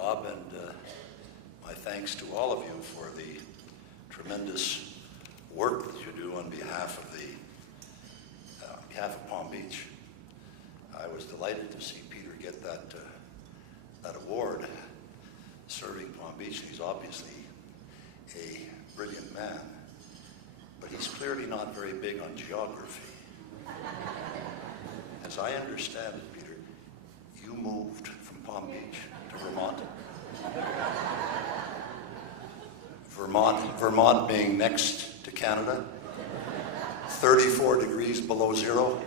Bob, and my thanks to all of you for the tremendous work that you do on behalf of Palm Beach. I was delighted to see Peter get that award, serving Palm Beach. He's obviously a brilliant man, but he's clearly not very big on geography. As I understand it, Peter, you moved from Palm Beach to Vermont. Vermont being next to Canada, 34 degrees below zero.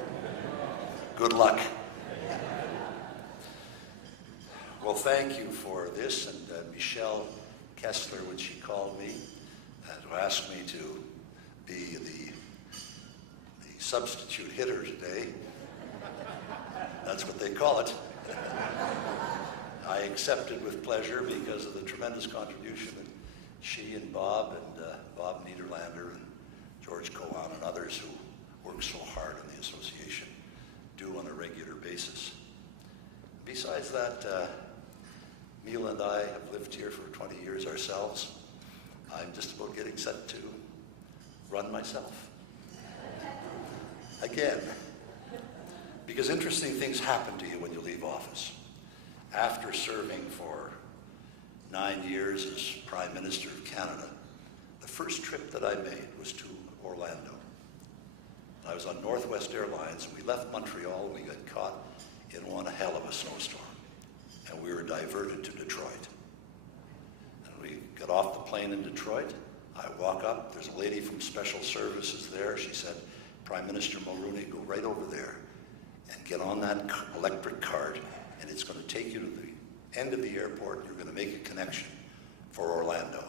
Good luck. Well, thank you for this, and Michelle Kessler, when she called me to ask me to be the substitute hitter today. That's what they call it. I accepted with pleasure because of the tremendous contribution that she and Bob Niederlander and George Cohen and others who work so hard on the association do on a regular basis. Besides that, Neil and I have lived here for 20 years ourselves. I'm just about getting set to run myself. Again, because interesting things happen to you when you leave office. After serving for 9 years as Prime Minister of Canada, the first trip that I made was to Orlando. I was on Northwest Airlines, and we left Montreal, and we got caught in one hell of a snowstorm. And we were diverted to Detroit. And we got off the plane in Detroit. I walk up, there's a lady from Special Services there. She said, Prime Minister Mulroney, go right over there and get on that electric cart, and it's going to take you to the end of the airport, and you're going to make a connection for Orlando.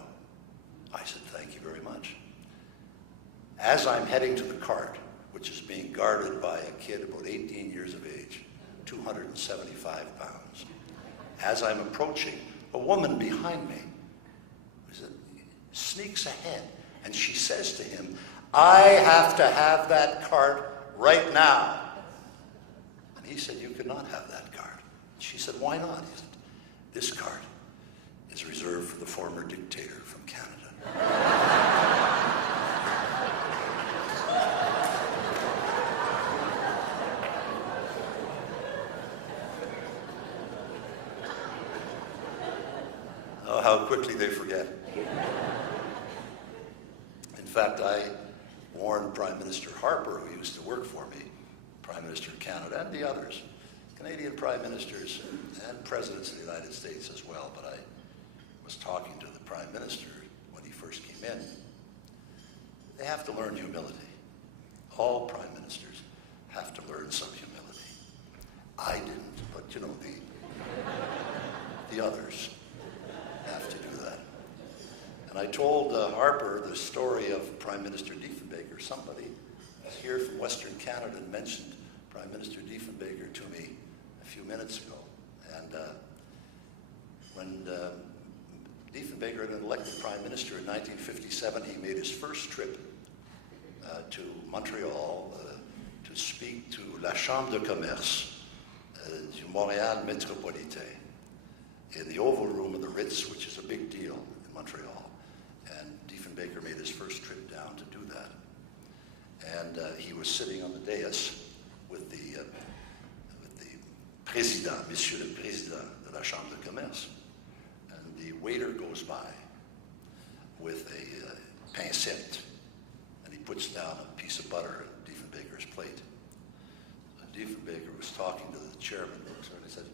I said, thank you very much. As I'm heading to the cart, which is being guarded by a kid about 18 years of age, 275 pounds, as I'm approaching, a woman behind me sneaks ahead, and she says to him, I have to have that cart right now. And he said, you cannot have that cart. She said, why not? He said, this cart is reserved for the former dictator from Canada. Oh, how quickly they forget. In fact, I warned Prime Minister Harper, who used to work for me, Prime Minister of Canada, and the others, Canadian Prime Ministers and Presidents of the United States as well, but I was talking to the Prime Minister when he first came in. They have to learn humility. All Prime Ministers have to learn some humility. I didn't, but you know, the others have to do that. And I told Harper the story of Prime Minister Diefenbaker. Somebody here from Western Canada mentioned Prime Minister Diefenbaker to me a few minutes ago. And when Diefenbaker had been elected Prime Minister in 1957, he made his first trip to Montreal to speak to la Chambre de Commerce du Montréal Métropolitain in the Oval Room of the Ritz, which is a big deal in Montreal. And Diefenbaker made his first trip down to do that. And he was sitting on the dais with the Président, Monsieur le Président de la Chambre de Commerce. And the waiter goes by with a pincette, and he puts down a piece of butter on Diefenbaker's plate. And Diefenbaker was talking to the chairman, and he said,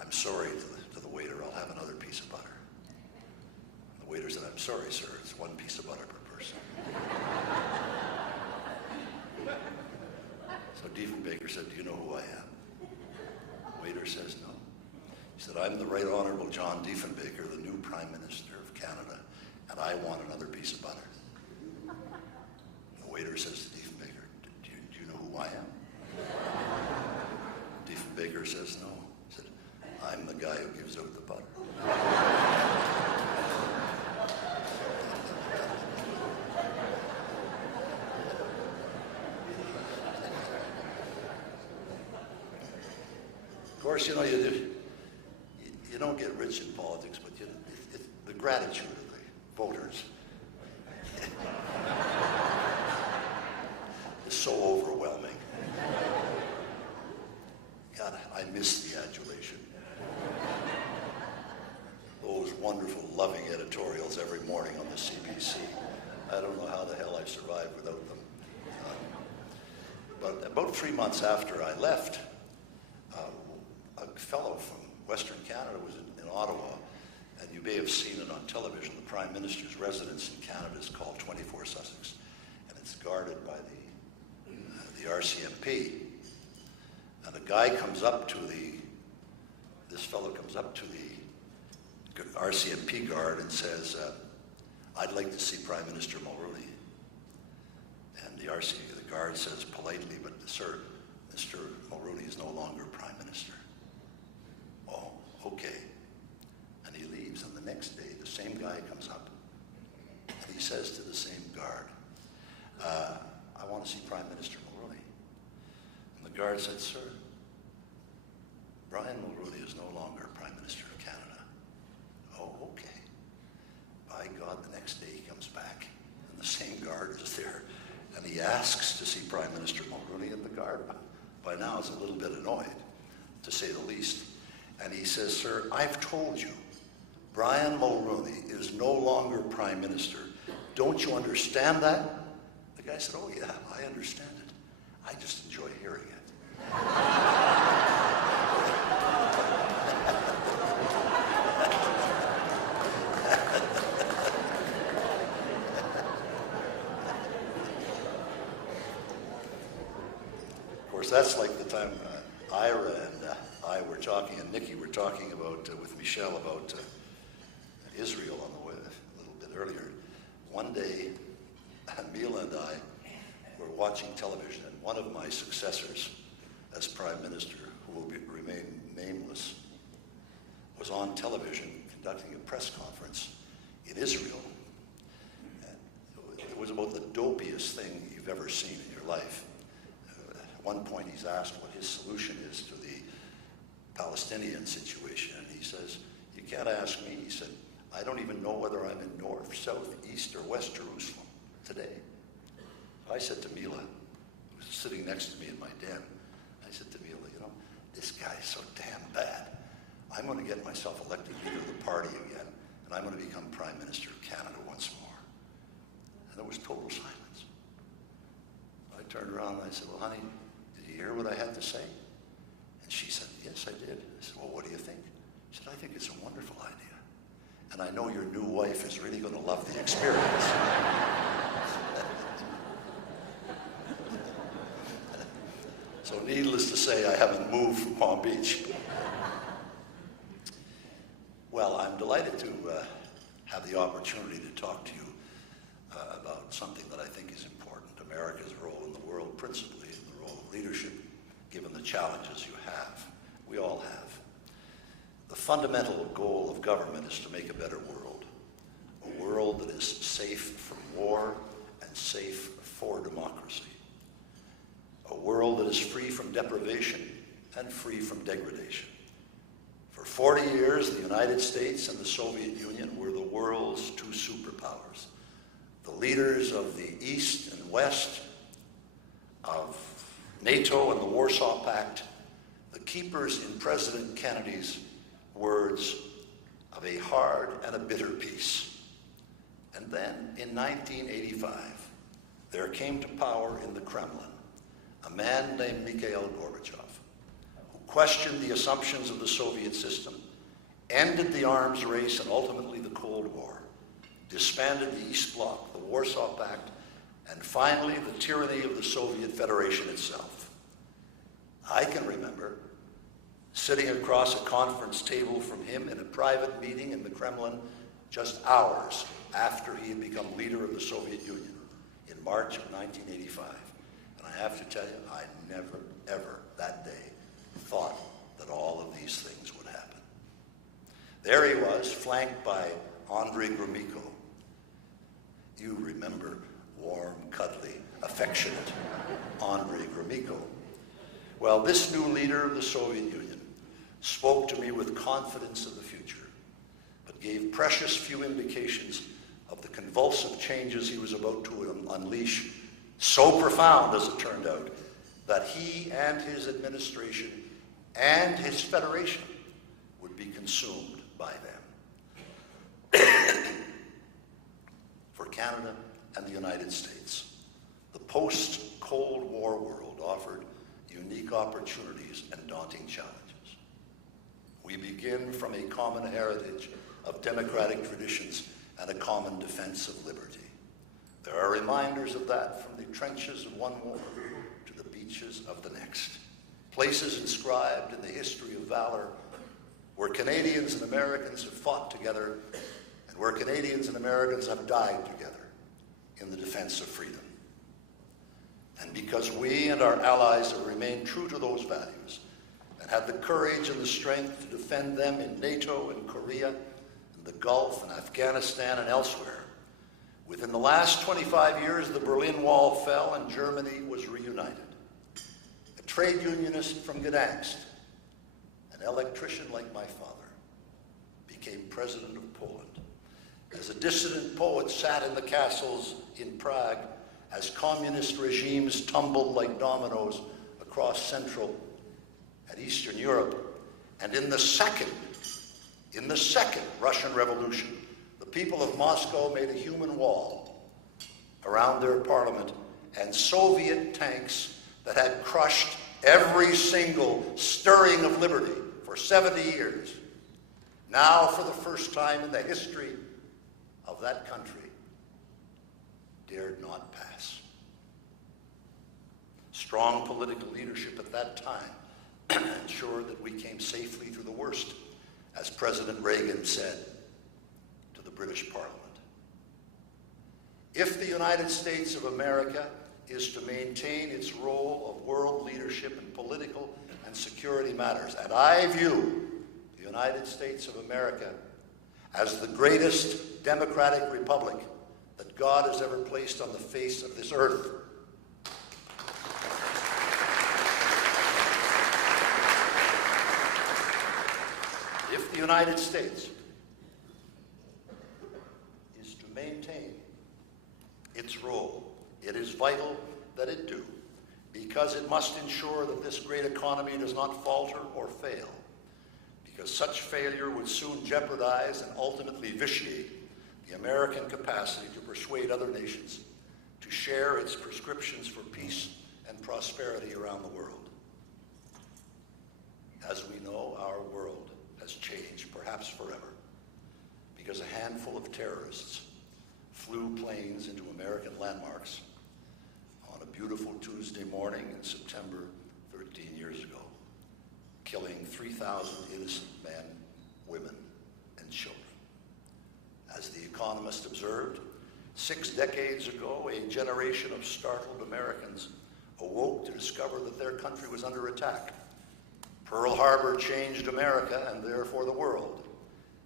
I'm sorry to the waiter, I'll have another piece of butter. The waiter said, I'm sorry, sir, it's one piece of butter per person. So Diefenbaker said, do you know who I am? The waiter says, no. He said, I'm the Right Honourable John Diefenbaker, the new Prime Minister of Canada, and I want another piece of butter. The waiter says to Diefenbaker, do you know who I am? Diefenbaker says, no. He said, I'm the guy who gives out the butter. Of course, you know, you you don't get rich in politics, but the gratitude of the voters is so overwhelming. God, I miss the adulation. Those wonderful, loving editorials every morning on the CBC. I don't know how the hell I survived without them. But about 3 months after I left, a fellow from Western Canada was in Ottawa, and you may have seen it on television. The Prime Minister's residence in Canada is called 24 Sussex, and it's guarded by the RCMP. And a guy comes up to this fellow comes up to the RCMP guard and says, "I'd like to see Prime Minister Mulroney." And the guard says politely, "But sir, Mr. Mulroney is no longer Prime Minister." "Oh, okay." And he leaves, and the next day the same guy comes up and he says to the same guard, "I want to see Prime Minister Mulroney." And the guard said, "Sir, Brian Mulroney is no longer Prime Minister of Canada." "Oh, okay." By God, the next day he comes back, and the same guard is there, and he asks to see Prime Minister Mulroney, and the guard, by now, is a little bit annoyed, to say the least. And he says, "Sir, I've told you, Brian Mulroney is no longer Prime Minister. Don't you understand that?" The guy said, "Oh yeah, I understand it. I just enjoy hearing it." Of course, that's like the time Ira and I were talking, and Nikki were talking about, with Michelle, about Israel on the way a little bit earlier. One day, Mila and I were watching television, and one of my successors as Prime Minister, who will remain nameless, was on television conducting a press conference in Israel. And it was about the dopiest thing you've ever seen in your life. At one point he's asked what his solution is to the Palestinian situation, and he says, "You can't ask me." He said, "I don't even know whether I'm in north, south, east, or west Jerusalem today." I said to Mila, who was sitting next to me in my den, I said to Mila, "You know, this guy is so damn bad. I'm going to get myself elected leader of the party again, and I'm going to become Prime Minister of Canada once more." And there was total silence. I turned around and I said, "Well, honey, did you hear what I had to say?" And she said, "Yes, I did." I said, "Well, what do you think?" She said, "I think it's a wonderful idea. And I know your new wife is really going to love the experience." So needless to say, I haven't moved from Palm Beach. Well, I'm delighted to have the opportunity to talk to you about something that I think is important, America's role in the world, principally in the role of leadership, given the challenges you have. We all have. The fundamental goal of government is to make a better world, a world that is safe from war and safe for democracy, a world that is free from deprivation and free from degradation. For 40 years, the United States and the Soviet Union were the world's two superpowers, the leaders of the East and West, of NATO and the Warsaw Pact, the keepers, in President Kennedy's words, of a hard and a bitter peace. And then, in 1985, there came to power in the Kremlin a man named Mikhail Gorbachev, who questioned the assumptions of the Soviet system, ended the arms race and ultimately the Cold War, disbanded the East Bloc, the Warsaw Pact, and finally the tyranny of the Soviet Federation itself. I can remember sitting across a conference table from him in a private meeting in the Kremlin just hours after he had become leader of the Soviet Union in March of 1985. And I have to tell you, I never, ever that day thought that all of these things would happen. There he was, flanked by Andrei Gromyko. You remember warm, cuddly, affectionate Andrei Gromyko. Well, this new leader of the Soviet Union spoke to me with confidence of the future, but gave precious few indications of the convulsive changes he was about to unleash, so profound, as it turned out, that he and his administration and his federation would be consumed by them. For Canada and the United States, the post-Cold War world offered unique opportunities and daunting challenges. We begin from a common heritage of democratic traditions and a common defense of liberty. There are reminders of that from the trenches of one war to the beaches of the next. Places inscribed in the history of valor where Canadians and Americans have fought together and where Canadians and Americans have died together in the defense of freedom. And because we and our allies have remained true to those values and had the courage and the strength to defend them in NATO and Korea, in the Gulf and Afghanistan and elsewhere, within the last 25 years, the Berlin Wall fell and Germany was reunited. A trade unionist from Gdansk, an electrician like my father, became president of Poland. As a dissident poet sat in the castles in Prague, as communist regimes tumbled like dominoes across Central and Eastern Europe, and in the second Russian Revolution, the people of Moscow made a human wall around their parliament, and Soviet tanks that had crushed every single stirring of liberty for 70 years, now for the first time in the history of that country, dared not pass. Strong political leadership at that time ensured that we came safely through the worst, as President Reagan said to the British Parliament. If the United States of America is to maintain its role of world leadership in political and security matters, and I view the United States of America as the greatest democratic republic that God has ever placed on the face of this earth. If the United States is to maintain its role, it is vital that it do, because it must ensure that this great economy does not falter or fail, because such failure would soon jeopardize and ultimately vitiate the American capacity to persuade other nations to share its prescriptions for peace and prosperity around the world. As we know, our world has changed, perhaps forever, because a handful of terrorists flew planes into American landmarks on a beautiful Tuesday morning in September 13 years ago, killing 3,000 innocent men, women, and children. As The Economist observed, 6 decades ago, a generation of startled Americans awoke to discover that their country was under attack. Pearl Harbor changed America and therefore the world.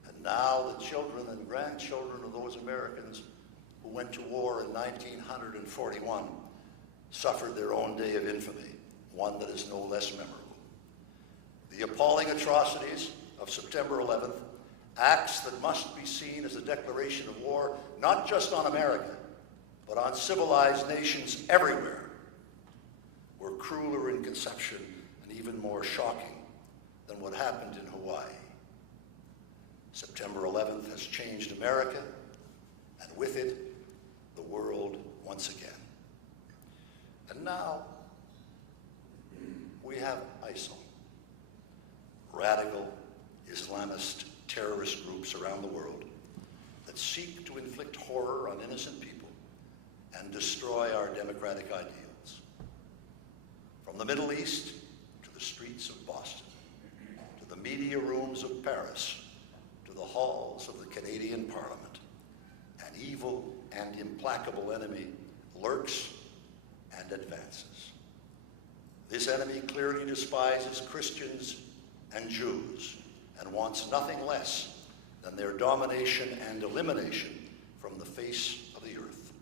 And now the children and grandchildren of those Americans who went to war in 1941 suffered their own day of infamy, one that is no less memorable. The appalling atrocities of September 11th, acts that must be seen as a declaration of war, not just on America, but on civilized nations everywhere, were crueler in conception and even more shocking than what happened in Hawaii. September 11th has changed America, and with it, the world once again. And now, we have ISIL, radical Islamist terrorist groups around the world that seek to inflict horror on innocent people and destroy our democratic ideals. From the Middle East to the streets of Boston, to the media rooms of Paris, to the halls of the Canadian Parliament, an evil and implacable enemy lurks and advances. This enemy clearly despises Christians and Jews and wants nothing less than their domination and elimination from the face of the earth.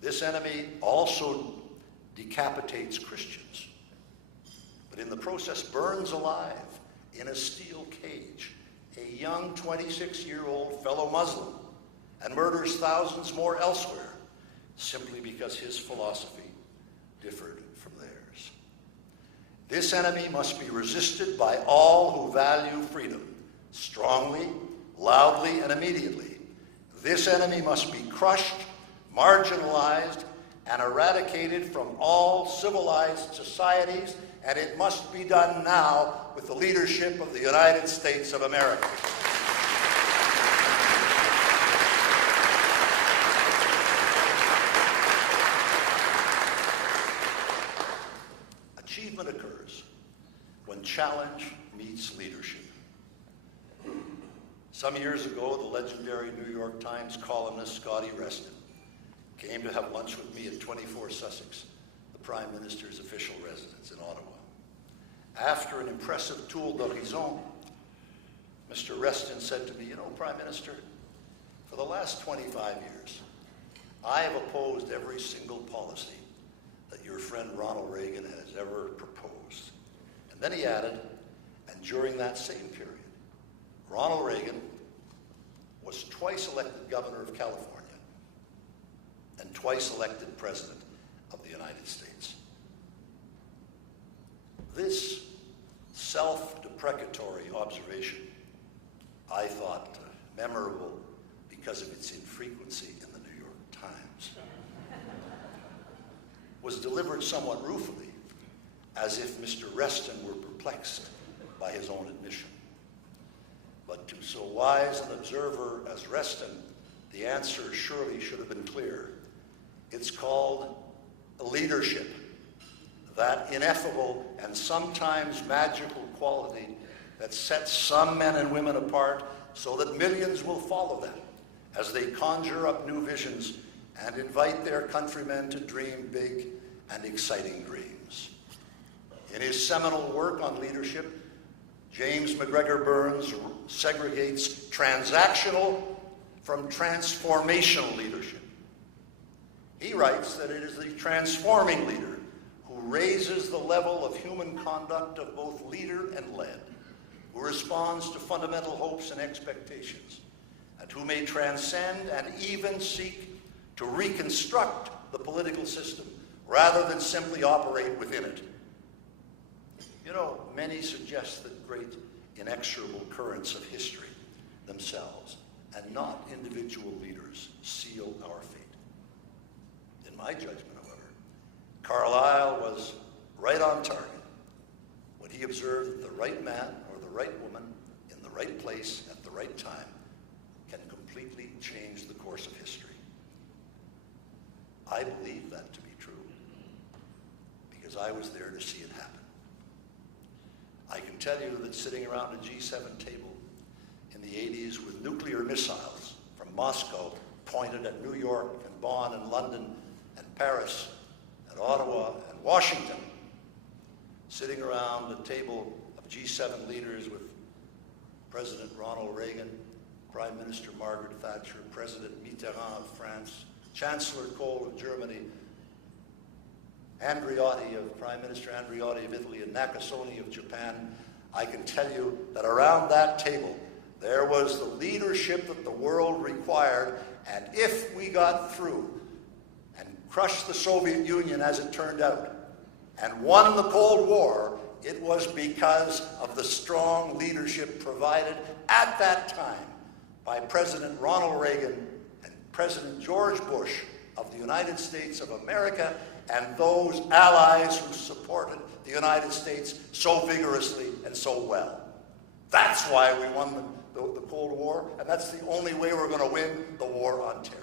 This enemy also decapitates Christians, but in the process burns alive in a steel cage a young 26-year-old fellow Muslim and murders thousands more elsewhere simply because his philosophy differed from theirs. This enemy must be resisted by all who value freedom, strongly, loudly, and immediately. This enemy must be crushed, marginalized, and eradicated from all civilized societies, and it must be done now with the leadership of the United States of America. Achievement occurs when challenge meets leadership. Some years ago, the legendary New York Times columnist Scotty Reston came to have lunch with me at 24 Sussex, the Prime Minister's official residence in Ottawa. After an impressive tour d'horizon, Mr. Reston said to me, "You know, Prime Minister, for the last 25 years, I have opposed every single policy that your friend Ronald Reagan has ever proposed." And then he added, and during that same period, Ronald Reagan was twice elected governor of California and twice elected president of the United States. This self-deprecatory observation, I thought memorable because of its infrequency in the New York Times, was delivered somewhat ruefully, as if Mr. Reston were perplexed by his own admission. But to so wise an observer as Reston, the answer surely should have been clear. It's called leadership, that ineffable and sometimes magical quality that sets some men and women apart so that millions will follow them as they conjure up new visions and invite their countrymen to dream big and exciting dreams. In his seminal work on leadership, James McGregor Burns segregates transactional from transformational leadership. He writes that it is the transforming leader who raises the level of human conduct of both leader and led, who responds to fundamental hopes and expectations, and who may transcend and even seek to reconstruct the political system rather than simply operate within it. You know, many suggest that great inexorable currents of history themselves and not individual leaders seal our fate. In my judgment, however, Carlyle was right on target when he observed that the right man or the right woman in the right place at the right time can completely change the course of history. I believe that to be true because I was there to see it happen. I can tell you that sitting around a G7 table in the 80s with nuclear missiles from Moscow pointed at New York and Bonn and London and Paris and Ottawa and Washington, sitting around a table of G7 leaders with President Ronald Reagan, Prime Minister Margaret Thatcher, President Mitterrand of France, Chancellor Kohl of Germany, Prime Minister Andreotti of Italy, and Nakasone of Japan, I can tell you that around that table there was the leadership that the world required, and if we got through and crushed the Soviet Union as it turned out, and won the Cold War, it was because of the strong leadership provided at that time by President Ronald Reagan and President George Bush of the United States of America and those allies who supported the United States so vigorously and so well. That's why we won the Cold War, and that's the only way we're going to win the war on terror.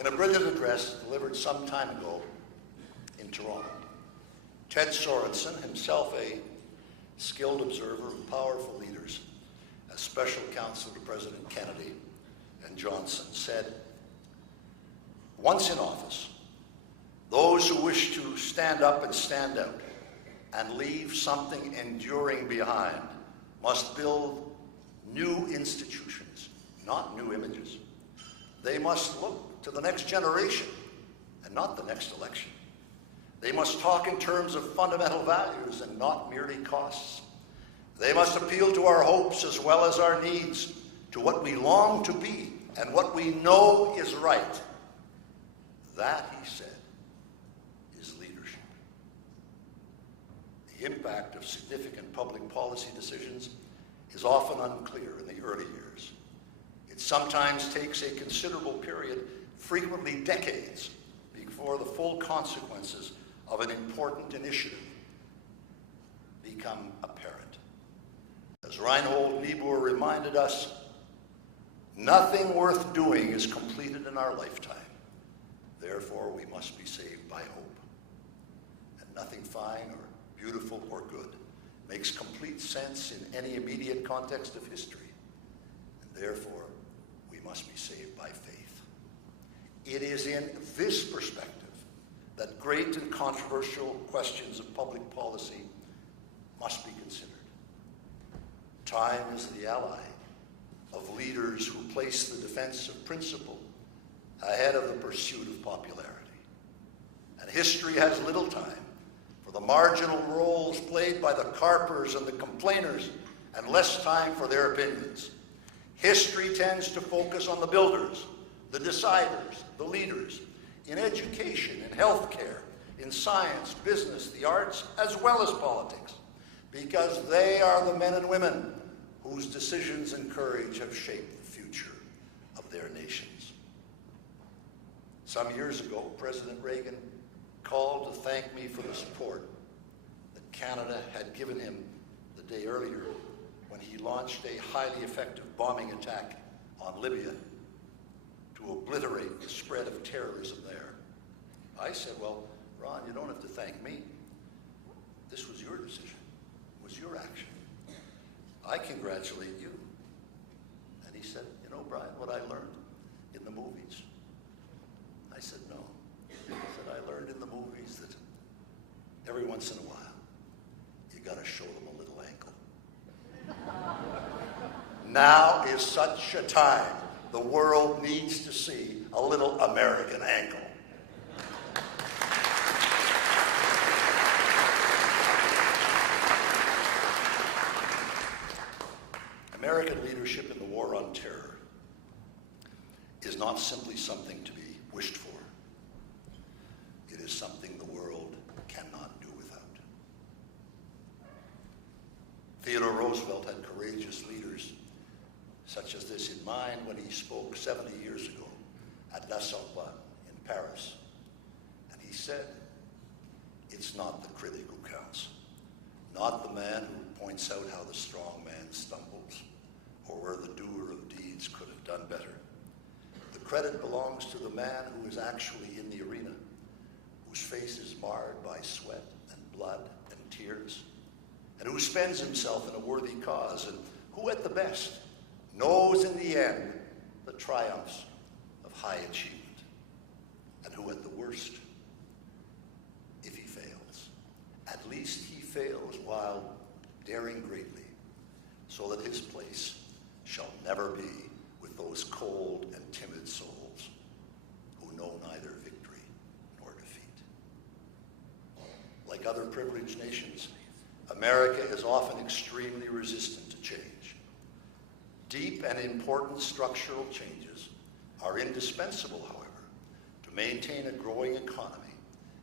In a brilliant address delivered some time ago in Toronto, Ted Sorensen, himself a skilled observer of powerful leaders, as special counsel to President Kennedy and Johnson, said, "Once in office, those who wish to stand up and stand out and leave something enduring behind must build new institutions, not new images. They must look to the next generation and not the next election. They must talk in terms of fundamental values and not merely costs. They must appeal to our hopes as well as our needs, to what we long to be and what we know is right. That, he said, is leadership. The impact of significant public policy decisions is often unclear in the early years. It sometimes takes a considerable period, frequently decades, before the full consequences of an important initiative become apparent. As Reinhold Niebuhr reminded us, nothing worth doing is completed in our lifetime. Therefore, we must be saved by hope. And nothing fine or beautiful or good makes complete sense in any immediate context of history. And therefore, we must be saved by faith. It is in this perspective that great and controversial questions of public policy must be considered. Time is the ally of leaders who place the defense of principle ahead of the pursuit of popularity. And history has little time for the marginal roles played by the carpers and the complainers, and less time for their opinions. History tends to focus on the builders, the deciders, the leaders, in education, in healthcare, in science, business, the arts, as well as politics, because they are the men and women whose decisions and courage have shaped the future of their nations. Some years ago, President Reagan called to thank me for the support that Canada had given him the day earlier when he launched a highly effective bombing attack on Libya to obliterate the spread of terrorism there. I said, well, Ron, you don't have to thank me. This was your decision. It was your action. I congratulate you. And he said, you know, Brian, what I learned in the movies. I said, no. He said, I learned in the movies that every once in a while, you got to show them a little ankle. Now is such a time. The world needs to see a little American ankle. American leadership in the war on terror is not simply something to be wished for. It is something the world cannot do without. Theodore Roosevelt had courageous leaders such as this in mind when he spoke 70 years ago at La Sorbonne in Paris. And he said, it's not the critic who counts, not the man who points out how the strong man stumbles or where the doer of deeds could have done better. The credit belongs to the man who is actually in the arena, whose face is marred by sweat and blood and tears, and who spends himself in a worthy cause, and who at the best knows in the end the triumphs of high achievement, and who at the worst, if he fails, at least he fails while daring greatly, so that his place shall never be with those cold and timid souls who know neither victory nor defeat. Like other privileged nations, America is often extremely resistant to change. Deep and important structural changes are indispensable, however, to maintain a growing economy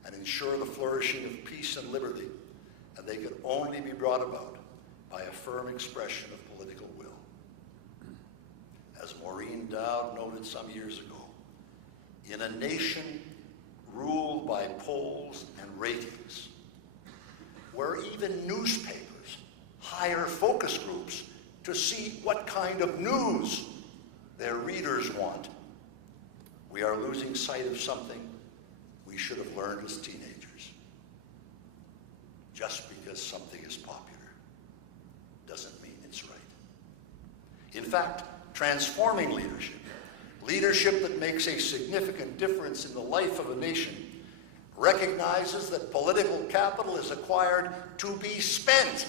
and ensure the flourishing of peace and liberty, and they can only be brought about by a firm expression of political will. As Maureen Dowd noted some years ago, in a nation ruled by polls and ratings, where even newspapers hire focus groups to see what kind of news their readers want, we are losing sight of something we should have learned as teenagers. Just because something is popular doesn't mean it's right. In fact, transforming leadership, leadership that makes a significant difference in the life of a nation, recognizes that political capital is acquired to be spent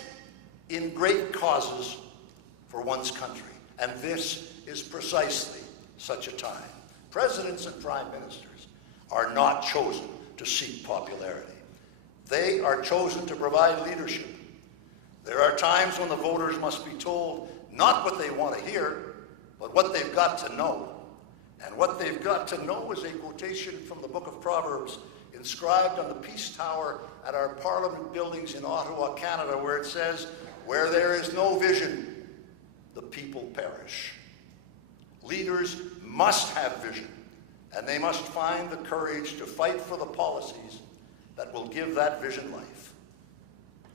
in great causes for one's country. And this is precisely such a time. Presidents and prime ministers are not chosen to seek popularity. They are chosen to provide leadership. There are times when the voters must be told not what they want to hear, but what they've got to know. And what they've got to know is a quotation from the book of Proverbs inscribed on the Peace Tower at our Parliament buildings in Ottawa, Canada, where it says, "Where there is no vision, the people perish." Leaders must have vision, and they must find the courage to fight for the policies that will give that vision life.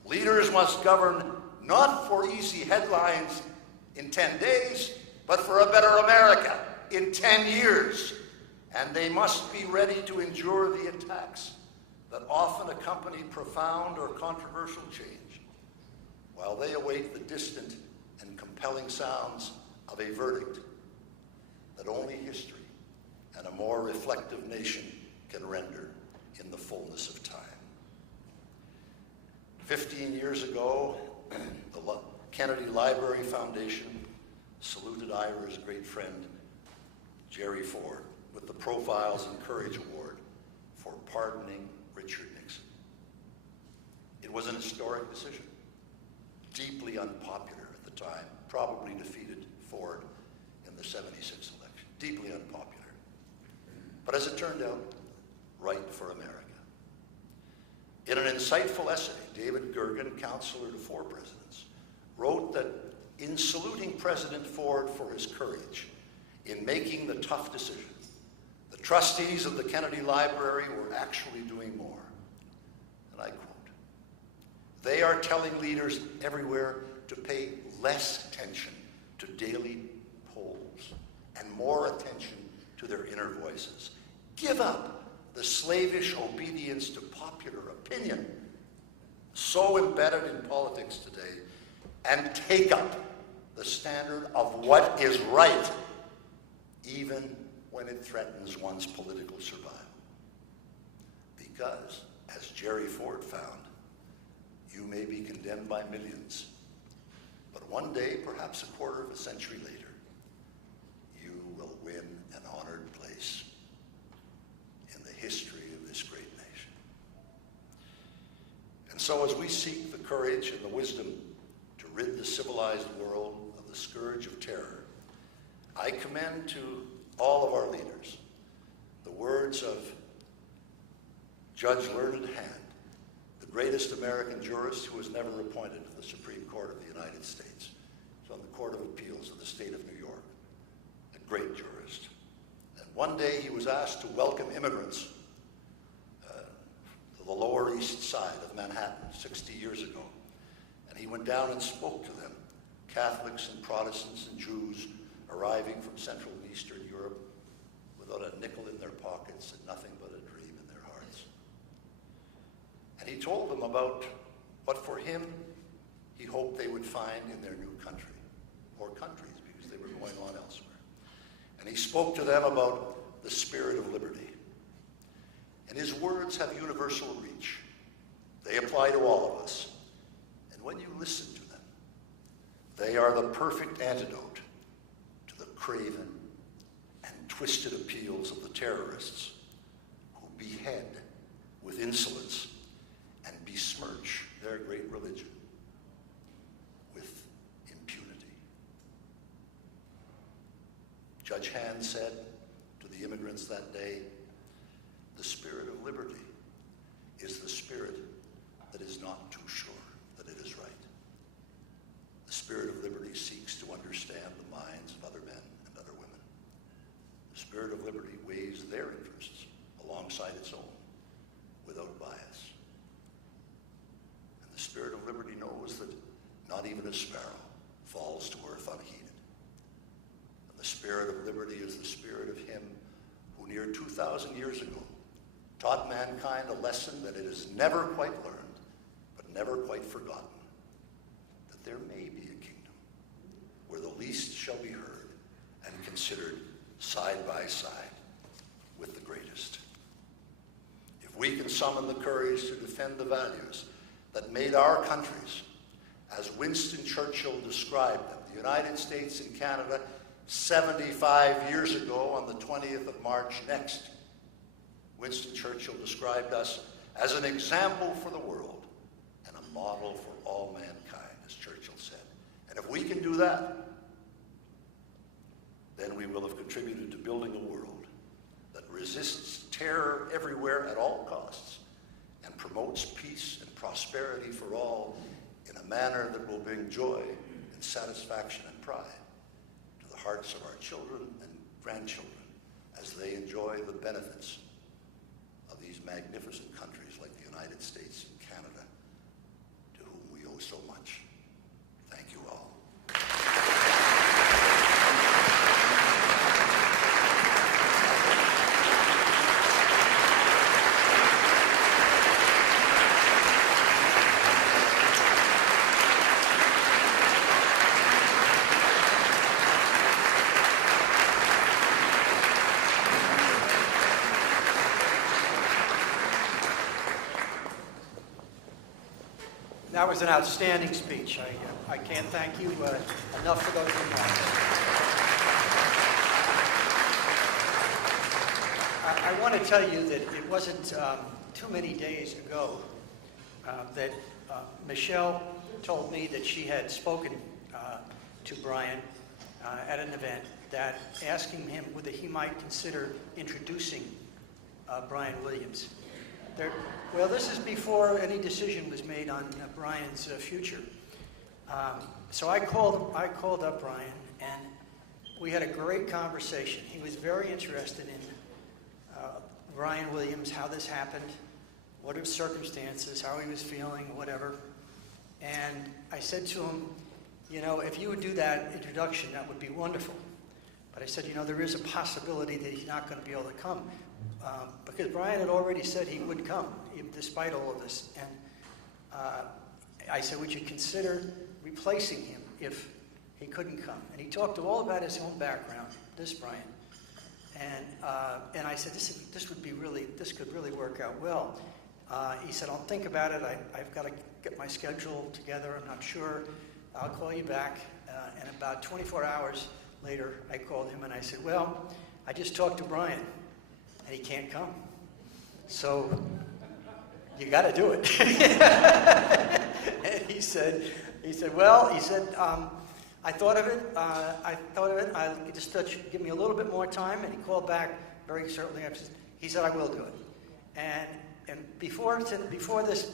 Leaders must govern not for easy headlines in 10 days, but for a better America in 10 years. And they must be ready to endure the attacks that often accompany profound or controversial change, while they await the distant and compelling sounds of a verdict that only history and a more reflective nation can render in the fullness of time. 15 years ago, the Kennedy Library Foundation saluted Ira's great friend, Jerry Ford, with the Profiles in Courage Award for pardoning Richard Nixon. It was an historic decision, deeply unpopular at the time, probably defeated Ford in the '76 election, deeply unpopular. But as it turned out, right for America. In an insightful essay, David Gergen, counselor to 4 presidents, wrote that in saluting President Ford for his courage in making the tough decision, the trustees of the Kennedy Library were actually doing more. And I quote, "They are telling leaders everywhere to pay less attention to daily polls and more attention to their inner voices. Give up the slavish obedience to popular opinion, so embedded in politics today, and take up the standard of what is right, even when it threatens one's political survival. Because, as Jerry Ford found, you may be condemned by millions, but one day, perhaps a quarter of a century later, you will win an honored place in the history of this great nation." And so as we seek the courage and the wisdom to rid the civilized world of the scourge of terror, I commend to all of our leaders the words of Judge Learned Hand, the greatest American jurist who was never appointed to the Supreme Court of the United States. He's on the Court of Appeals of the state of New York, a great jurist. And one day he was asked to welcome immigrants to the Lower East Side of Manhattan 60 years ago. And he went down and spoke to them, Catholics and Protestants and Jews arriving from Central and Eastern Europe without a nickel in their pockets and nothing but a dream in their hearts. And he told them about what for him he hoped they would find in their new country, or countries, because they were going on elsewhere. And he spoke to them about the spirit of liberty. And his words have universal reach. They apply to all of us. And when you listen to them, they are the perfect antidote to the craven and twisted appeals of the terrorists who behead with insolence and besmirch their great religion with impunity. Judge Hand said to the immigrants that day, "The spirit of liberty is the spirit that is not too sure that it is right. The spirit of liberty seeks to understand the minds of other men and other women. The spirit of liberty weighs their interests alongside its own without bias. And the spirit of liberty knows that not even a sparrow falls to earth unheeded. And the spirit of liberty is the spirit of him who near 2,000 years ago taught mankind a lesson that it has never quite learned, but never quite forgotten, that there may be a kingdom where the least shall be heard and considered side by side with the greatest. If we can summon the courage to defend the values that made our countries, as Winston Churchill described them, the United States and Canada, 75 years ago, on the 20th of March next, Winston Churchill described us as an example for the world and a model for all mankind, as Churchill said. And if we can do that, then we will have contributed to building a world that resists terror everywhere at all costs and promotes peace and prosperity for all in a manner that will bring joy and satisfaction and pride to the hearts of our children and grandchildren as they enjoy the benefits of these magnificent countries like the United States and Canada, to whom we owe so much. Thank you all. That was an outstanding speech. I can't thank you enough for those remarks. I want to tell you that it wasn't too many days ago that Michelle told me that she had spoken to Brian at an event, that asking him whether he might consider introducing Brian Williams. Well, this is before any decision was made on Brian's future. So I called up Brian, and we had a great conversation. He was very interested in Brian Williams, how this happened, what are the circumstances, how he was feeling, whatever. And I said to him, you know, if you would do that introduction, that would be wonderful. But I said, you know, there is a possibility that he's not going to be able to come. Because Brian had already said he would come, despite all of this. And I said, would you consider replacing him if he couldn't come? And he talked all about his own background, this Brian. And I said, this could really work out well. He said, I'll think about it. I've got to get my schedule together. I'm not sure. I'll call you back. And about 24 hours later, I called him and I said, well, I just talked to Brian. And he can't come. So you got to do it. And he said, I thought of it. I just thought you'd give me a little bit more time. And he called back very certainly. He said, I will do it. And before this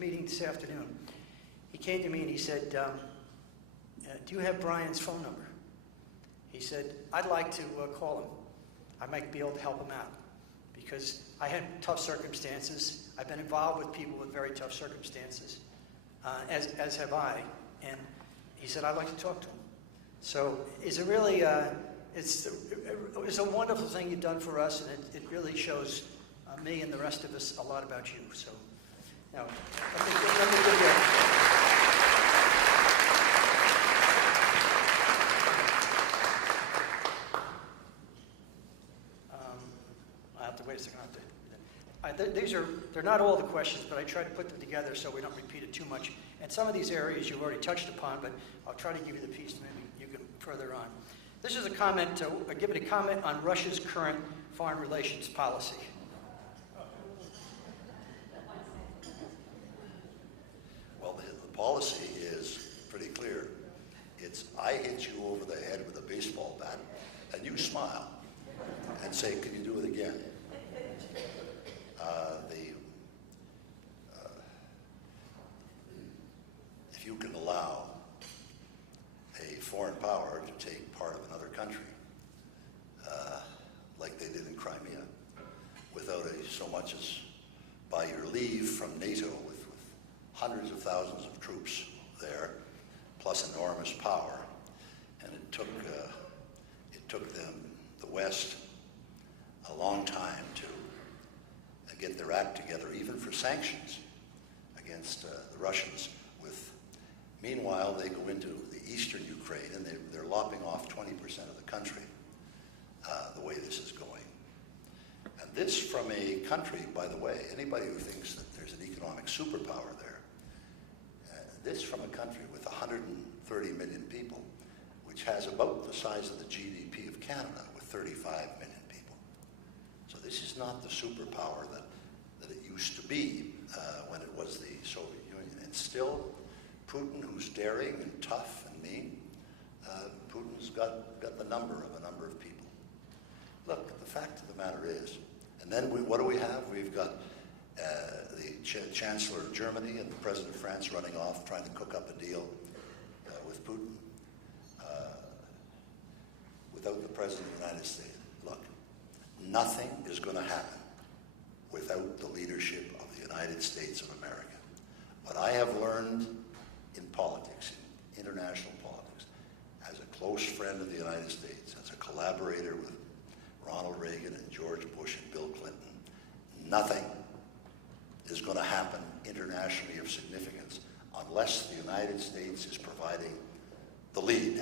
meeting this afternoon, he came to me and he said, do you have Brian's phone number? He said, I'd like to call him. I might be able to help him out because I had tough circumstances. I've been involved with people with very tough circumstances, as have I. And he said, I'd like to talk to him. So it's a really, it's a wonderful thing you've done for us, and it really shows me and the rest of us a lot about you. So now, let me give you wait a second. They're not all the questions, but I try to put them together so we don't repeat it too much. And some of these areas you've already touched upon, but I'll try to give you the piece maybe you can further on. This is a comment, give it a comment on Russia's current foreign relations policy. Well, the policy is pretty clear. It's I hit you over the head with a baseball bat, and you smile and say, can you do it again? If you can allow a foreign power to take part of another country, like they did in Crimea, without so much as by your leave from NATO, with hundreds of thousands of troops there, plus enormous power, and it took them, the West, a long time to get their act together, even for sanctions against the Russians. Meanwhile, they go into the eastern Ukraine and they're lopping off 20% of the country, the way this is going. And this from a country, by the way, anybody who thinks that there's an economic superpower there, this from a country with 130 million people, which has about the size of the GDP of Canada with 35 million people. So this is not the superpower that it used to be when it was the Soviet Union. And still, Putin, who's daring and tough and mean, Putin's got the number of a number of people. Look, the fact of the matter is, and then what do we have? We've got the Chancellor of Germany and the President of France running off, trying to cook up a deal with Putin without the President of the United States. Look, nothing is going to happen without the leadership of the United States of America. What I have learned in politics, in international politics, as a close friend of the United States, as a collaborator with Ronald Reagan and George Bush and Bill Clinton, nothing is going to happen internationally of significance unless the United States is providing the lead.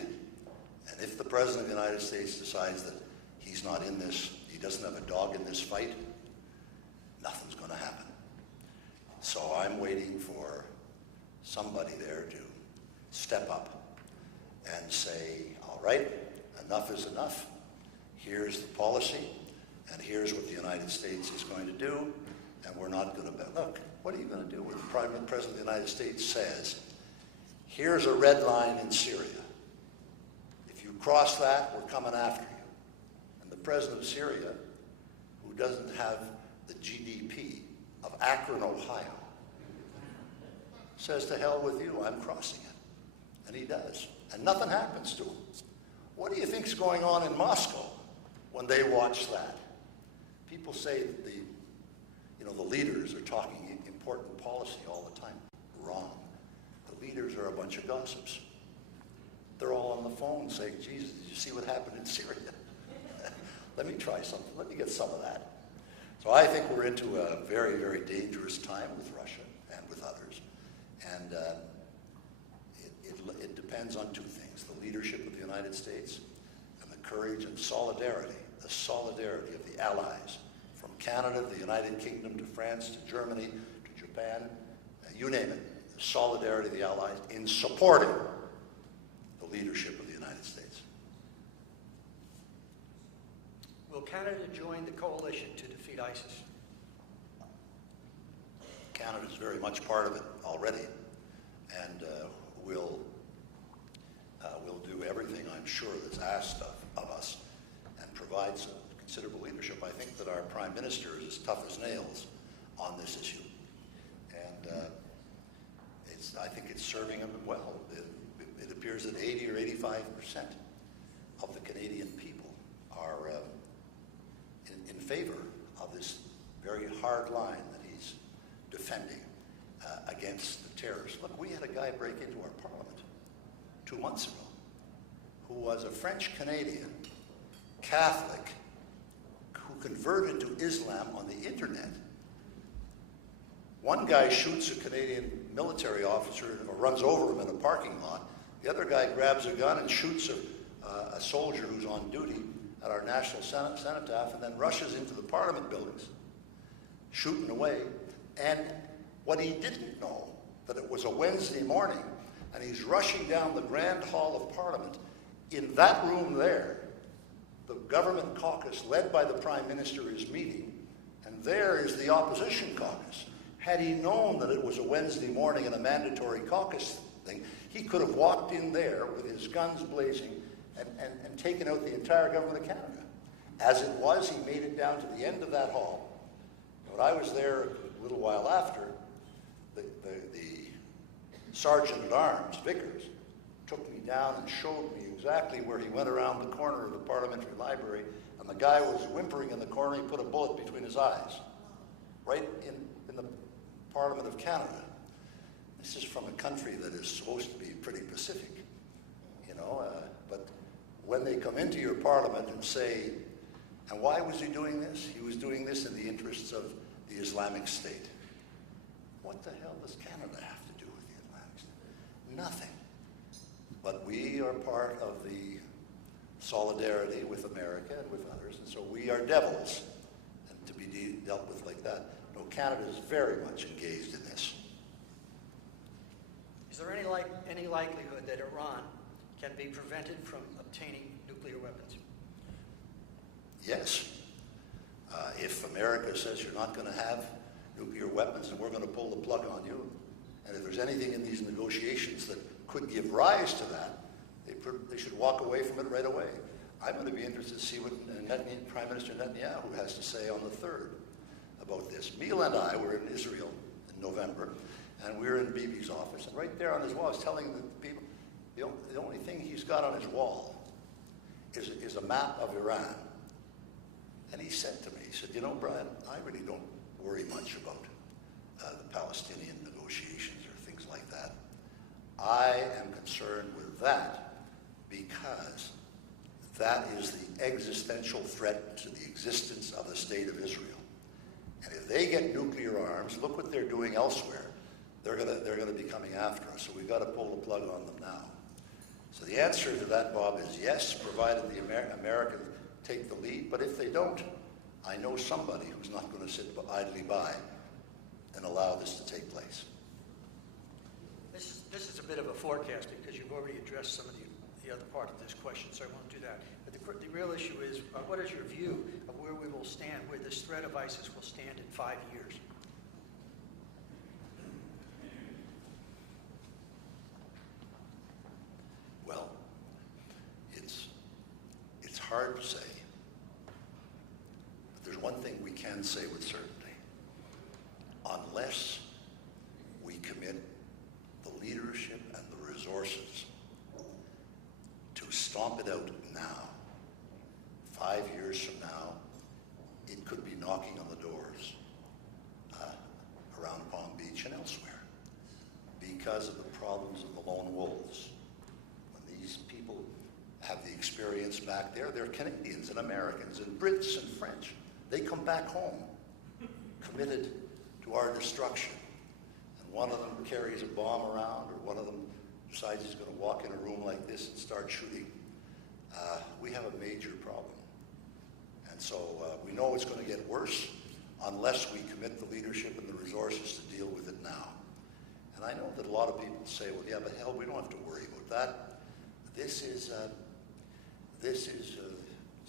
And if the President of the United States decides that he's not in this, he doesn't have a dog in this fight, nothing's going to happen. So I'm waiting for somebody there to step up and say, all right, enough is enough. Here's the policy, and here's what the United States is going to do, and we're not going to bet. Look, what are you going to do when the President of the United States says, here's a red line in Syria. If you cross that, we're coming after you. And the President of Syria, who doesn't have the GDP of Akron, Ohio, says, to hell with you, I'm crossing it. And he does. And nothing happens to him. What do you think's going on in Moscow when they watch that? People say that the leaders are talking important policy all the time. Wrong. The leaders are a bunch of gossips. They're all on the phone saying, Jesus, did you see what happened in Syria? Let me try something. Let me get some of that. So I think we're into a very, very dangerous time with Russia and with others. And it depends on two things: the leadership of the United States and the courage and solidarity, the solidarity of the allies, from Canada, the United Kingdom, to France, to Germany, to Japan, you name it, the solidarity of the allies in supporting the leadership of the United States. Will Canada join the coalition to defeat ISIS? Canada is very much part of it already, and we'll do everything, I'm sure, that's asked of us, and provide some considerable leadership. I think that our Prime Minister is as tough as nails on this issue, and I think it's serving him well. It appears that 80 or 85% of the Canadian people are in favor of this very hard line that he's defending against the terrorists. Look, we had a guy break into our parliament 2 months ago who was a French-Canadian Catholic who converted to Islam on the internet. One guy shoots a Canadian military officer or runs over him in a parking lot. The other guy grabs a gun and shoots a soldier who's on duty at our National Cenotaph, and then rushes into the Parliament buildings, shooting away. And what he didn't know, that it was a Wednesday morning, and he's rushing down the Grand Hall of Parliament. In that room there, the government caucus, led by the Prime Minister, is meeting, and there is the opposition caucus. Had he known that it was a Wednesday morning and a mandatory caucus thing, he could have walked in there with his guns blazing and taken out the entire government of Canada. As it was, he made it down to the end of that hall. When I was there a little while after, the Sergeant-at-Arms, Vickers, took me down and showed me exactly where he went around the corner of the Parliamentary Library, and the guy was whimpering in the corner. He put a bullet between his eyes, right in the Parliament of Canada. This is from a country that is supposed to be pretty pacific, but when they come into your parliament and say, and why was he doing this? He was doing this in the interests of the Islamic State. What the hell does Canada have to do with the Islamic State? Nothing. But we are part of the solidarity with America and with others, and so we are devils, and to be dealt with like that. No, Canada is very much engaged in this. Is there any likelihood that Iran can be prevented from obtaining nuclear weapons? Yes. If America says you're not going to have nuclear weapons and we're going to pull the plug on you, and if there's anything in these negotiations that could give rise to that, they should walk away from it right away. I'm going to be interested to see what Prime Minister Netanyahu has to say on the 3rd about this. Mila and I were in Israel in November, and we were in Bibi's office, and right there on his wall, he's telling the people, the only thing he's got on his wall is a map of Iran. And he said to me, he said, you know, Brian, I really don't worry much about the Palestinian negotiations or things like that. I am concerned with that because that is the existential threat to the existence of the state of Israel. And if they get nuclear arms, look what they're doing elsewhere. They're gonna be coming after us, so we've got to pull the plug on them now. So the answer to that, Bob, is yes, provided the Americans take the lead. But if they don't, I know somebody who's not going to sit idly by and allow this to take place. This is a bit of a forecast because you've already addressed some of the other part of this question, so I won't do that. But the real issue is, what is your view of where we will stand, where this threat of ISIS will stand in 5 years? Well, it's hard to say. But there's one thing we can say with certainty. Unless we commit the leadership and the resources to stomp it out now, 5 years from now, it could be knocking on the doors around Palm Beach and elsewhere because of the problems of the lone wolves. When these people have the experience back there, they're Canadians and Americans and Brits and French. They come back home committed to our destruction. And one of them carries a bomb around, or one of them decides he's going to walk in a room like this and start shooting. We have a major problem. And so we know it's going to get worse unless we commit the leadership and the resources to deal with it now. And I know that a lot of people say, well, yeah, but hell, we don't have to worry about that. This is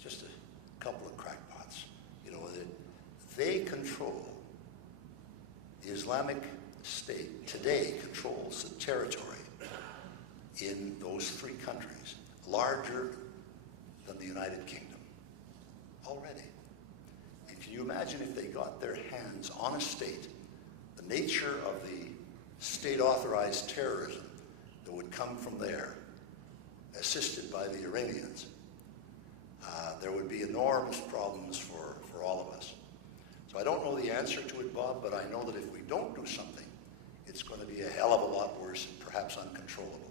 just a couple of crackpots. You know, they control, the Islamic State today controls the territory in those 3 countries, larger than the United Kingdom already. And can you imagine if they got their hands on a state, the nature of the state-authorized terrorism that would come from there, assisted by the Iranians, there would be enormous problems for all of us. So I don't know the answer to it, Bob, but I know that if we don't do something, it's going to be a hell of a lot worse and perhaps uncontrollable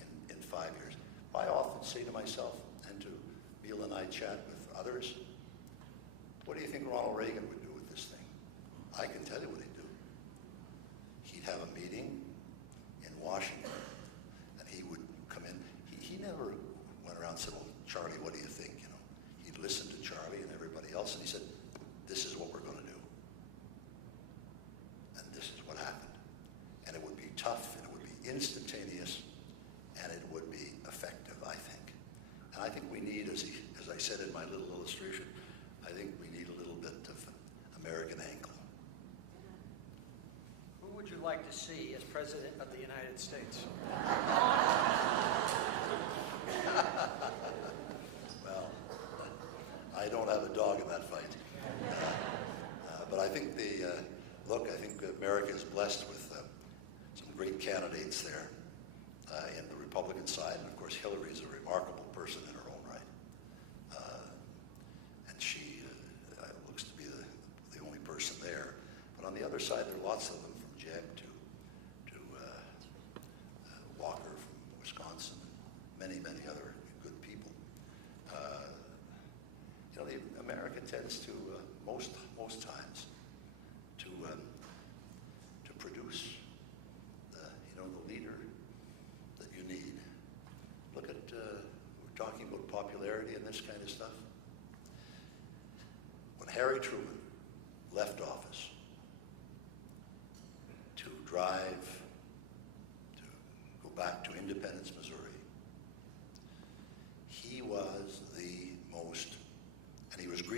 in 5 years. I often say to myself, and to Neil and I chat with others, what do you think Ronald Reagan would do with this thing? I can tell you what he'd do. He'd have a meeting in Washington, and he would come in. He never went around and said, well, Charlie, what do you think? You know, he'd listen to Charlie and everybody else, and he said, this is what we're going to do. And this is what happened. And it would be tough, and it would be instantaneous, and it would be effective, I think. And I think we need, as I said in my little illustration, I think we need a little bit of American angle. Who would you like to see as President of the United States? Well, I don't have a dog in that fight. But I think I think America is blessed with some great candidates there in the Republican side. And of course, Hillary is a remarkable person in her own right. And she looks to be the only person there. But on the other side, there are lots of them, from Jeb to Walker from Wisconsin, and many other good people. You know, America tends to most times to produce the leader that you need. Look at we're talking about popularity and this kind of stuff. When Harry Truman left office to drive to go back to Independence, Missouri,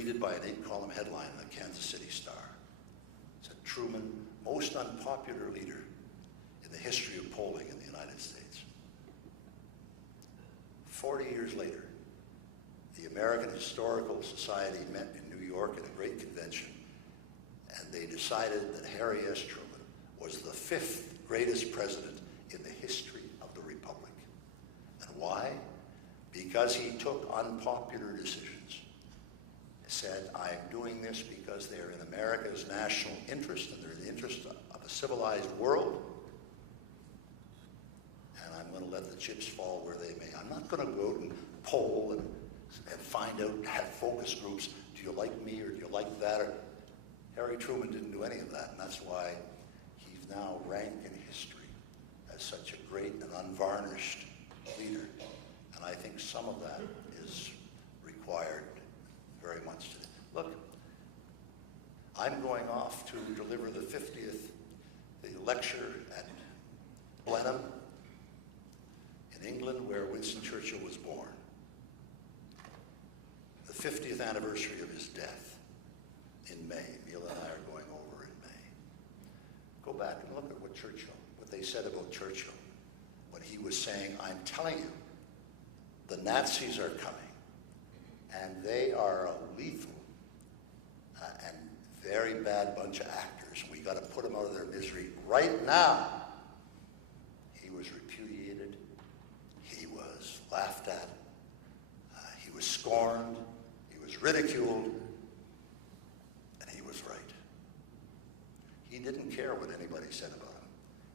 greeted by an 8-column headline in the Kansas City Star. It said, Truman, most unpopular leader in the history of polling in the United States. 40 years later, the American Historical Society met in New York at a great convention, and they decided that Harry S. Truman was the 5th greatest president in the history of the Republic. And why? Because he took unpopular decisions. He said, I'm doing this because they're in America's national interest and they're in the interest of a civilized world. And I'm going to let the chips fall where they may. I'm not going to go out and poll and find out, have focus groups. Do you like me or do you like that? Or, Harry Truman didn't do any of that, and that's why he's now ranked in history as such a great and unvarnished leader. And I think some of that is required very much today. Look, I'm going off to deliver the 50th lecture at Blenheim in England, where Winston Churchill was born. The 50th anniversary of his death in May. Neil and I are going over in May. Go back and look at what they said about Churchill when he was saying, I'm telling you, the Nazis are coming, and they are a lethal and very bad bunch of actors. We got to put them out of their misery right now. He was repudiated. He was laughed at. He was scorned. He was ridiculed. And he was right. He didn't care what anybody said about him.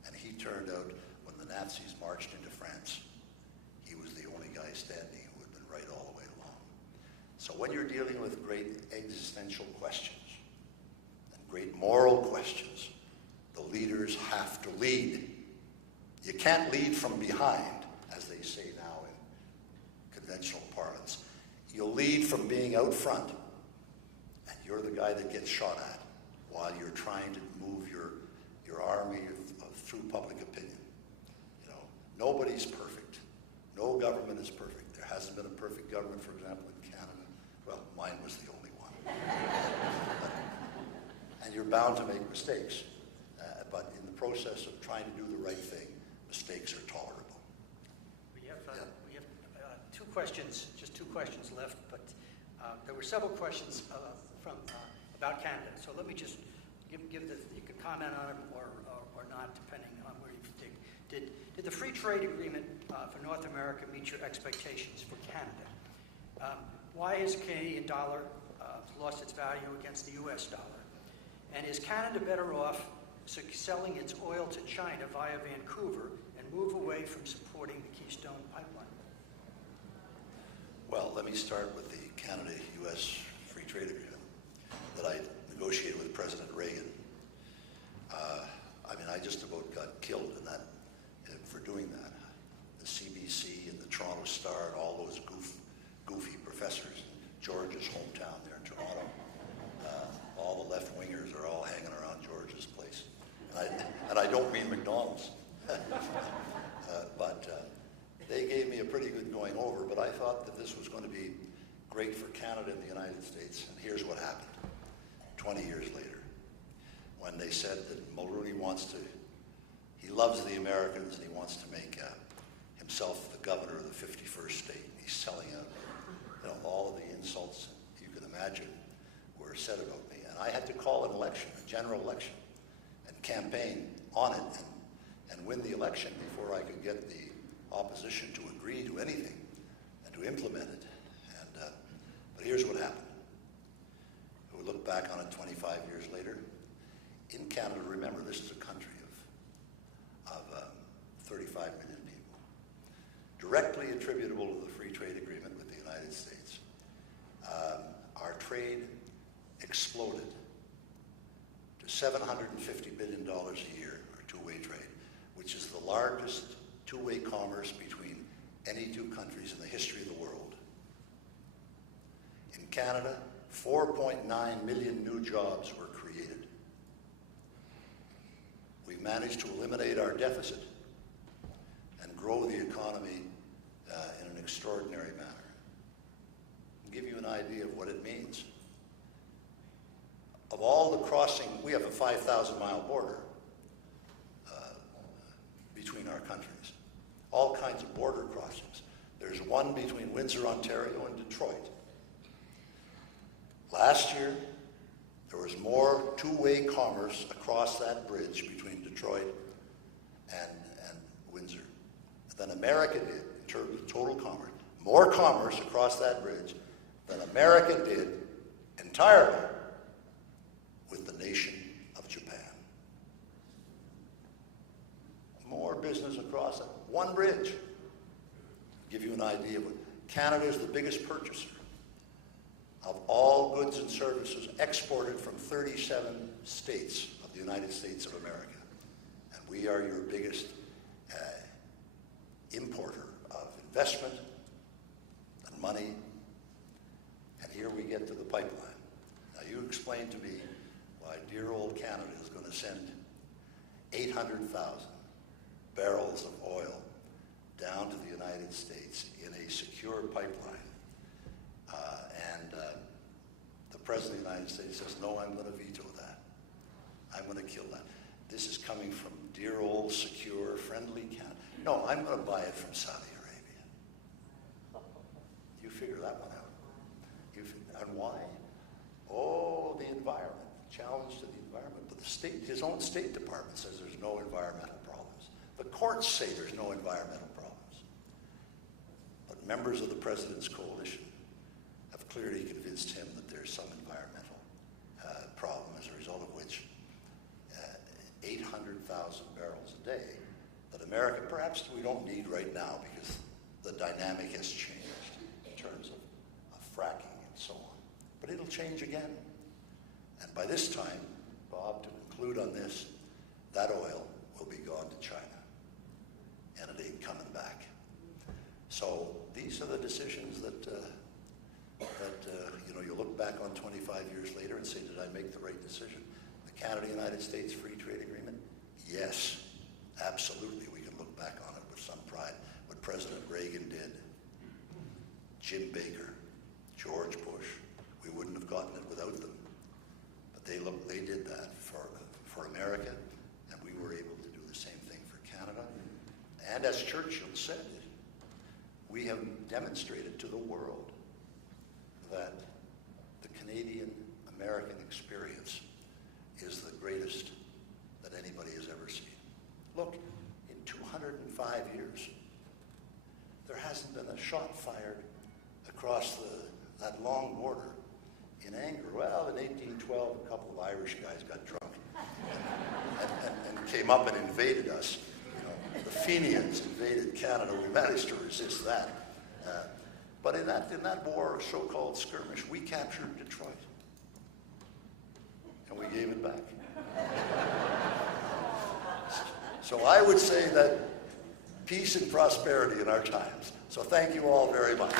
And he turned out, when the Nazis marched into France, he was the only guy standing who had been right all the way along. So when you're dealing with great existential questions and great moral questions, the leaders have to lead. You can't lead from behind, as they say now in conventional parlance. You'll lead from being out front, and you're the guy that gets shot at while you're trying to move your army through public opinion. You know, nobody's perfect. No government is perfect. There hasn't been a perfect government, for example, in Canada. Well, mine was the only one. And you're bound to make mistakes. But in the process of trying to do the right thing, mistakes are tolerable. We have two questions, just two questions left, but there were several questions about Canada. So let me just you can comment on it or not, depending on where you think. Did the free trade agreement for North America meet your expectations for Canada? Why has the Canadian dollar lost its value against the U.S. dollar? And is Canada better off selling its oil to China via Vancouver and move away from supporting the Keystone Pipeline? Well, let me start with the Canada-U.S. free trade agreement that I negotiated with President Reagan. I just about got killed in that for doing that. The CBC and the Toronto Star and all those goofy professors in George's hometown there in Toronto. All the left-wingers are all hanging around George's place. And I don't mean McDonald's. But they gave me a pretty good going over, but I thought that this was going to be great for Canada and the United States. And here's what happened 20 years later, when they said that Mulroney he loves the Americans and he wants to make himself the governor of the 51st state. He's selling out all of the insults you can imagine were said about me. And I had to call an election, a general election, and campaign on it and win the election before I could get the opposition to agree to anything and to implement it. But here's what happened. We look back on it 25 years later. In Canada, remember, this is a country of 35 million people. Directly attributable to the free trade agreement with the United States, our trade exploded to $750 billion a year, our two-way trade, which is the largest two-way commerce between any two countries in the history of the world. In Canada, 4.9 million new jobs were created. We've managed to eliminate our deficit and grow the economy in an extraordinary manner. I'll give you an idea of what it means. crossing, we have a 5,000-mile border between our countries. All kinds of border crossings. There's one between Windsor, Ontario and Detroit. Last year, there was more two-way commerce across that bridge between Detroit and Windsor than America did in terms of total commerce. More commerce across that bridge than America did entirely with the nation of Japan. More business across it. One bridge. Give you an idea of what Canada is the biggest purchaser of all goods and services exported from 37 states of the United States of America. And we are your biggest importer of investment and money. And here we get to the pipeline. Now you explain to me why dear old Canada is going to send 800,000 barrels of oil down to the United States in a secure pipeline. The President of the United States says, no, I'm going to veto that. I'm going to kill that. This is coming from dear old, secure, friendly Canada. No, I'm going to buy it from Saudi Arabia. You figure that one out. And why? Oh, the environment, challenge to the environment. But the state, his own State Department says there's no environmental problems. The courts say there's no environmental problems. But members of the President's coalition have clearly convinced him that there's some environmental problem, as a result of which 800,000 barrels a day that America, perhaps we don't need right now because the dynamic has changed in terms of fracking and so on. But it'll change again. And by this time, Bob, to conclude on this, that oil will be gone to China. And it ain't coming back. So these are the decisions that you look back on 25 years later and say, did I make the right decision? The Canada-United States Free Trade Agreement? Yes, absolutely. We can look back on it with some pride. What President Reagan did, Jim Baker, George Bush, we wouldn't have gotten it without them. But they did that for America, and we were able to do the same thing for Canada. And as Churchill said, we have demonstrated to the world that the Canadian-American experience is the greatest that anybody has ever seen. Look, in 205 years, there hasn't been a shot fired across that long border in anger. Well, in 1812, a couple of Irish guys got drunk and came up and invaded us. The Fenians invaded Canada. We managed to resist that. But in that war, so-called skirmish, we captured Detroit. And we gave it back. So I would say that peace and prosperity in our times. So thank you all very much.